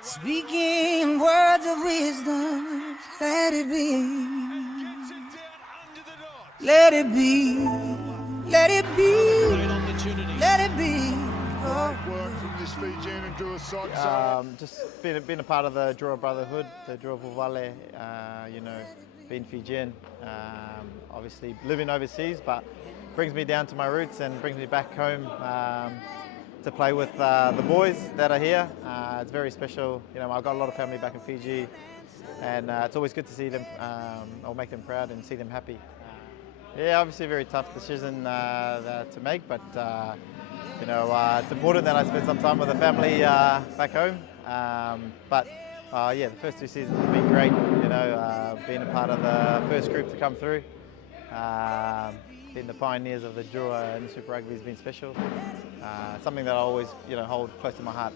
Speaking words of wisdom, let it be, let it be, let it be, let it be. Just been a part of the Drua Brotherhood, the Drua Vuvale, being Fijian, obviously living overseas, but brings me down to my roots and brings me back home to play with the boys that are here. It's very special. I've got a lot of family back in Fiji, and it's always good to see them or make them proud and see them happy. Yeah, obviously a very tough decision to make, but it's important that I spend some time with the family back home. The first 2 seasons have been great. Being a part of the first group to come through, being the pioneers of the Drua and Super Rugby has been special. Something that I always hold close to my heart.